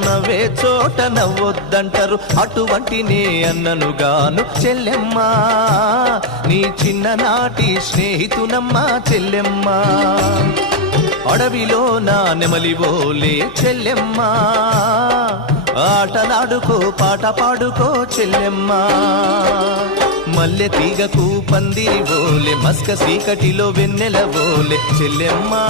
నవ్వే చోట నవ్వొద్దంటారు. అటువంటి నే అన్ననుగాను చెల్లెమ్మా, నీ చిన్ననాటి స్నేహితునమ్మా చెల్లెమ్మా. అడవిలో నా నెమలివోలే చెల్లెమ్మా, ఆటలాడుకో పాట పాడుకో చెల్లెమ్మా. మల్లె తీగకు పందిరి వోలే, మస్క చీకటిలో వెన్నెల వోలే చెల్లెమ్మా.